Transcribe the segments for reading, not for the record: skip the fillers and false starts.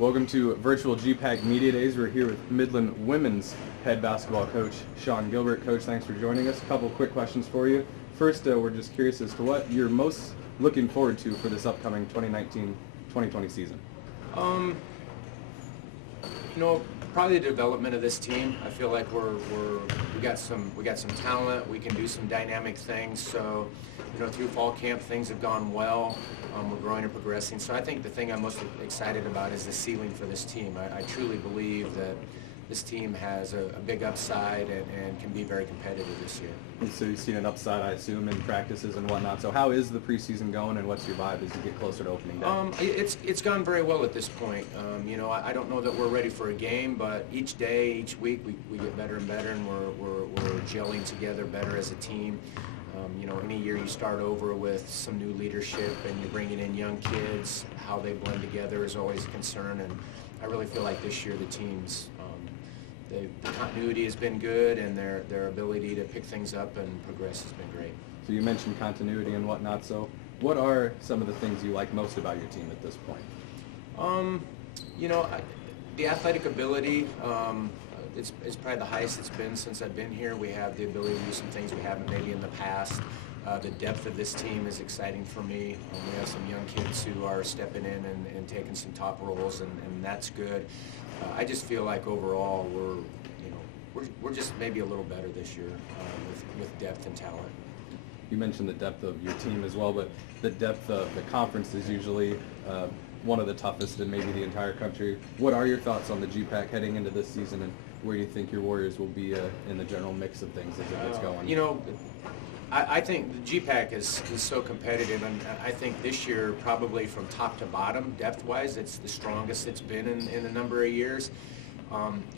Welcome to virtual GPAC Media Days. We're here with Midland women's head basketball coach, Shawn Gilbert. Coach, thanks for joining us. A couple quick questions for you. First, we're just curious as to what you're most looking forward to for this upcoming 2019-2020 season. Probably the development of this team. I feel like we got some talent. We can do some dynamic things. So, through fall camp, things have gone well. We're growing and progressing. So I think the thing I'm most excited about is the ceiling for this team. I truly believe that this team has a big upside and can be very competitive this year. And so you've seen an upside, I assume, in practices and whatnot. So how is the preseason going, and what's your vibe as you get closer to opening day? It's gone very well at this point. I don't know that we're ready for a game, but each day, each week, we get better and better, and we're gelling together better as a team. Any year you start over with some new leadership and you're bringing in young kids, how they blend together is always a concern, and I really feel like this year the team's the continuity has been good, and their ability to pick things up and progress has been great. So you mentioned continuity and whatnot. So what are some of the things you like most about your team at this point? The athletic ability, it's probably the highest it's been since I've been here. We have the ability to do some things we haven't maybe in the past. The depth of this team is exciting for me. We have some young kids who are stepping in and taking some top roles, and that's good. I just feel like overall we're just maybe a little better this year with depth and talent. You mentioned the depth of your team as well, but the depth of the conference is usually one of the toughest in maybe the entire country. What are your thoughts on the GPAC heading into this season, and where do you think your Warriors will be in the general mix of things as it gets going? I think the GPAC is so competitive, and I think this year probably from top to bottom, depth-wise, it's the strongest it's been in a number of years.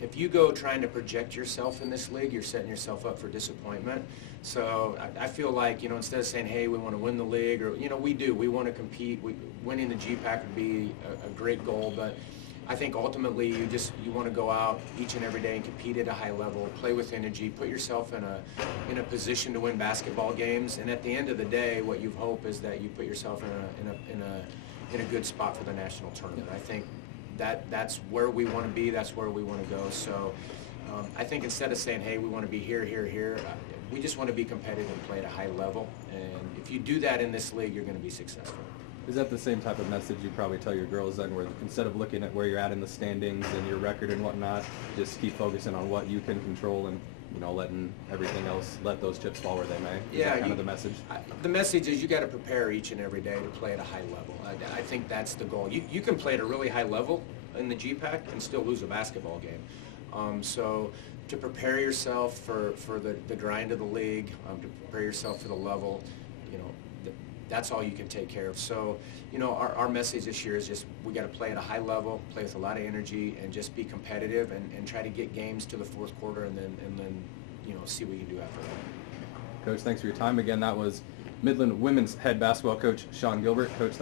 If you go trying to project yourself in this league, you're setting yourself up for disappointment. So I feel like, instead of saying, hey, we want to win the league, or, we want to compete. Winning the GPAC would be a great goal, but I think ultimately you want to go out each and every day and compete at a high level, play with energy, put yourself in a position to win basketball games, and at the end of the day, what you hope is that you put yourself in a good spot for the national tournament. I think that's where we want to be, that's where we want to go. So I think instead of saying, hey, we want to be here, we just want to be competitive and play at a high level, and if you do that in this league, you're going to be successful. Is that the same type of message you probably tell your girls then, where instead of looking at where you're at in the standings and your record and whatnot, just keep focusing on what you can control and letting everything else, let those chips fall where they may? Is that kind of the message? The message is you got to prepare each and every day to play at a high level. I think that's the goal. You can play at a really high level in the GPAC and still lose a basketball game. So to prepare yourself for the grind of the league, to prepare yourself for the level, that's all you can take care of. So, our message this year is just we got to play at a high level, play with a lot of energy, and just be competitive and try to get games to the fourth quarter, and then see what you can do after that. Coach, thanks for your time. Again, that was Midland women's head basketball coach, Shawn Gilbert. Coach,